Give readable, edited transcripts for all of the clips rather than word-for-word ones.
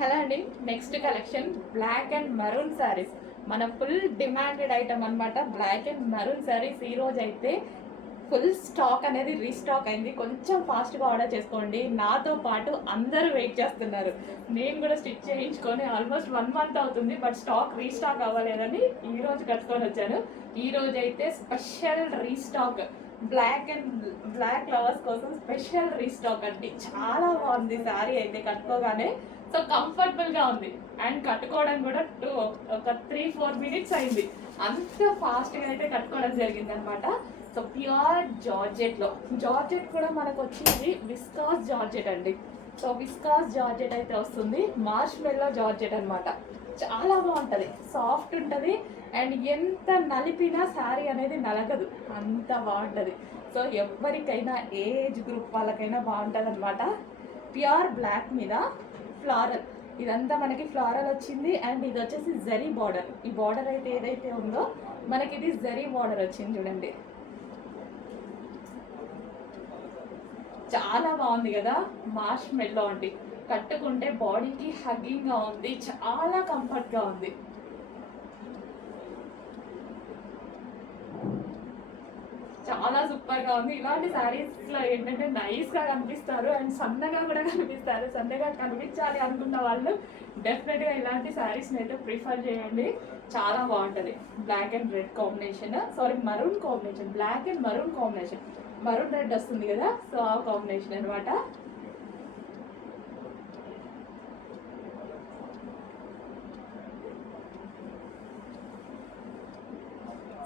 Hello అండి. Next collection black and maroon saris. మన full demanded item అనమాట. Black and maroon saris ఈ రోజు అయితే ఫుల్ స్టాక్ అనేది రీస్టాక్ అయింది. కొంచెం ఫాస్ట్గా ఆర్డర్ చేసుకోండి. నాతో పాటు అందరూ వెయిట్ చేస్తున్నారు. నేను కూడా స్టిచ్ చేయించుకొని ఆల్మోస్ట్ 1 మంత్ అవుతుంది. బట్ స్టాక్ రీస్టాక్ అవ్వలేదని ఈ రోజు కట్టుకొని వచ్చాను. ఈ రోజు అయితే స్పెషల్ రీస్టాక్ బ్లాక్ లవర్స్ కోసం స్పెషల్ రీస్టాక్ అండి. చాలా బాగుంది శారీ అయితే కట్టుకోగానే. సో కంఫర్టబుల్గా ఉంది అండ్ కట్టుకోవడం కూడా ఒక 3-4 మినిట్స్ అయింది. అంత ఫాస్ట్గా అయితే కట్టుకోవడం జరిగింది అనమాట. సో ప్యూర్ జార్జెట్ కూడా మనకు వచ్చేది విస్కాస్ జార్జెట్ అండి. సో విస్కాస్ జార్జెట్ అయితే వస్తుంది. మార్ష్మెల్లో జార్జెట్ అనమాట. చాలా బాగుంటుంది, సాఫ్ట్ ఉంటుంది అండ్ ఎంత నలిపినా శారీ అనేది నలగదు, అంత బాగుంటుంది. సో ఎవరికైనా ఏజ్ గ్రూప్ వాళ్ళకైనా బాగుంటుంది అనమాట. ప్యూర్ బ్లాక్ మీద ఫ్లారల్, ఇదంతా మనకి ఫ్లారల్ వచ్చింది అండ్ ఇది వచ్చేసి జరీ బార్డర్. ఈ బార్డర్ అయితే ఏదైతే ఉందో మనకి ఇది జరీ బార్డర్ వచ్చింది చూడండి. చాలా బాగుంది కదా. మార్ష్మెల్లో అండి, కట్టుకుంటే బాడీకి హగ్గింగ్గా ఉంది, చాలా కంఫర్ట్గా ఉంది. చాలా సూపర్గా ఉంది. ఇలాంటి శారీస్లో ఏంటంటే నైస్గా కనిపిస్తారు అండ్ సన్నగా కూడా కనిపిస్తారు. సన్నగా కనిపించాలి అనుకున్న వాళ్ళు డెఫినెట్గా ఇలాంటి శారీస్ని అయితే ప్రిఫర్ చేయండి. చాలా బాగుంటుంది. Black and red combination, maroon combination, black and maroon combination, maroon red వస్తుంది కదా. సో ఆ కాంబినేషన్ అనమాట.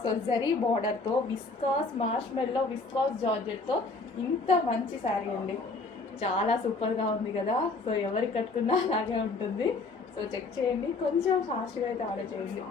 సో జరీ బార్డర్తో విస్కాస్ మార్ష్మెల్లో విస్కాస్ జార్జెట్తో ఇంత మంచి శారీ అండి. చాలా సూపర్గా ఉంది కదా. సో ఎవరికి కట్టుకున్నా అలాగే ఉంటుంది. సో చెక్ చేయండి, కొంచెం ఫాస్ట్గా అయితే ఆర్డర్ చేయండి.